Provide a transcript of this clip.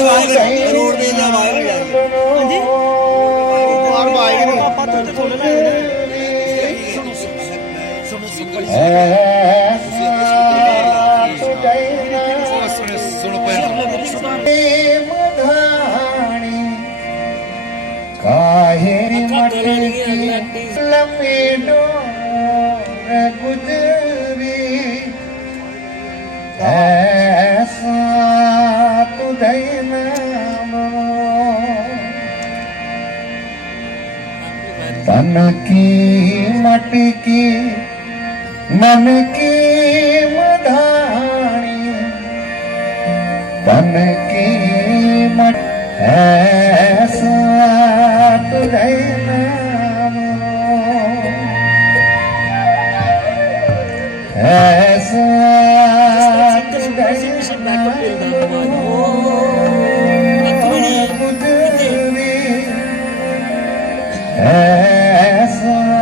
roadways ਦੀ ਆਵਾਜ਼ ਨਹੀਂ ਆ ਰਹੀ ਹਾਂਜੀ ਬਾਹਰ ਬਾਈਕ ਨਹੀਂ ਆਪਾਂ ਤੋਂ ਤੇ ਥੋੜੇ ਲੈ ਸੁਣੋ ਸੁਣੋ ਸੁਣੋ काहेरी मटकी लम्बी डोर गुजरी ऐसा तुझे तन की मटकी मन की मधानी तन की मट ऐसा तुझे ऐसा गुजरी ऐसा